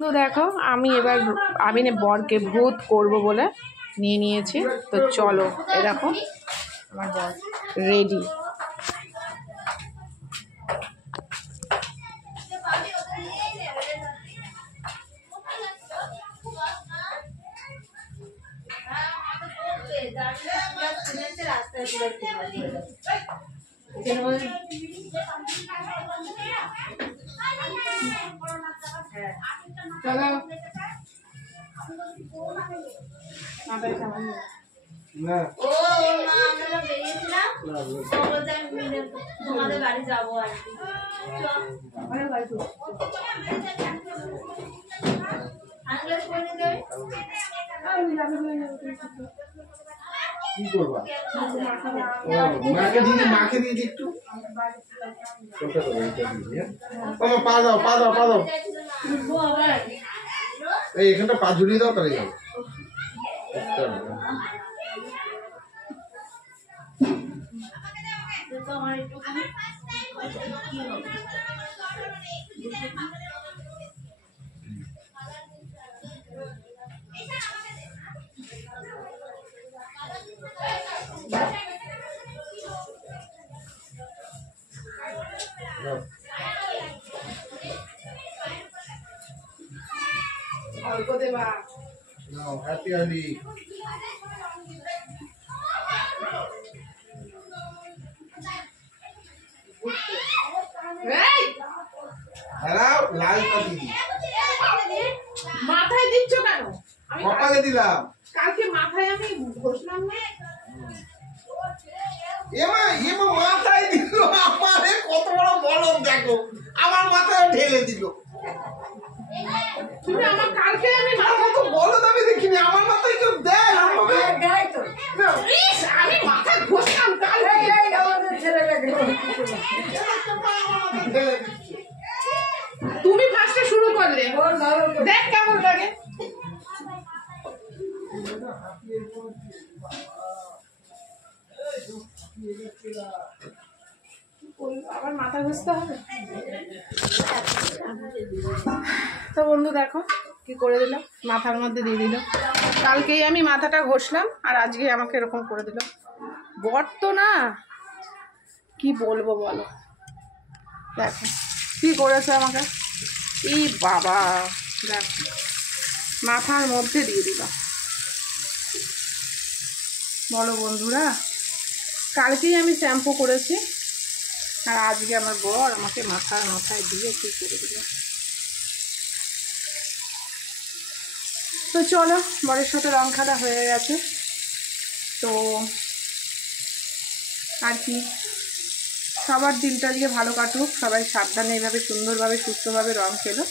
তো দেখো আমি এবার বরকে ভূত করব বলে নিয়ে নিয়েছি। তো চলো, এই দেখো আমার বর রেডি। তোমাদের বাড়ি যাবো আর কি। কি করবা? মাকে দিয়ে একটু পা দাও, পা দাও, পা দাও। এই এখানটা পা ঝুলিয়ে দাও, তাহলে যাও। No, happy Ali. Hello, লাল পাতি। মাথায় দিচ্ছ কেন? আমি কপালে দিলাম। কালকে মাথায় আমি ঘষলাম না। এমা মাথায় দিল আমারে, কত বড় বলদ দেখো। আমার মাথায় ঢেলে দিল। তুমি আমার কালকে আমি মাথা তো বলদ আমি দেখিনি, আমার মাথায় কেউ দেয় আমাকে। দেয় তো। ইস, আমি মাথায় ঘষলাম কালকে। এই আমাদের ছেলে লাগে। তুমি ফার্স্টে শুরু করলে, দেখ কেমন লাগে। আবার মাথা ঘষতে হবে। তো বন্ধু দেখো কি করে দিল, মাথার মধ্যে দিয়ে দিল। কালকেই আমি মাথাটা ঘষলাম আর আজকে আমাকে এরকম করে দিল। বর তো না, কি বলবো বলো। দেখো কি করেছে আমাকে। এই বাবা, দেখো মাথার মধ্যে দিয়ে দিল। বলো বন্ধুরা, কালকেই আমি শ্যাম্পু করেছি আর আজকে আমার বর আমাকে মাথায় দিয়ে কি করে দিল। তো চলো, বরের সাথে রং খেলা হয়ে গেছে। তো আর কি, সবার দিনটা আজকে ভালো কাটুক, সবাই সাবধানে এইভাবে সুন্দরভাবে সুস্থভাবে রং খেলো।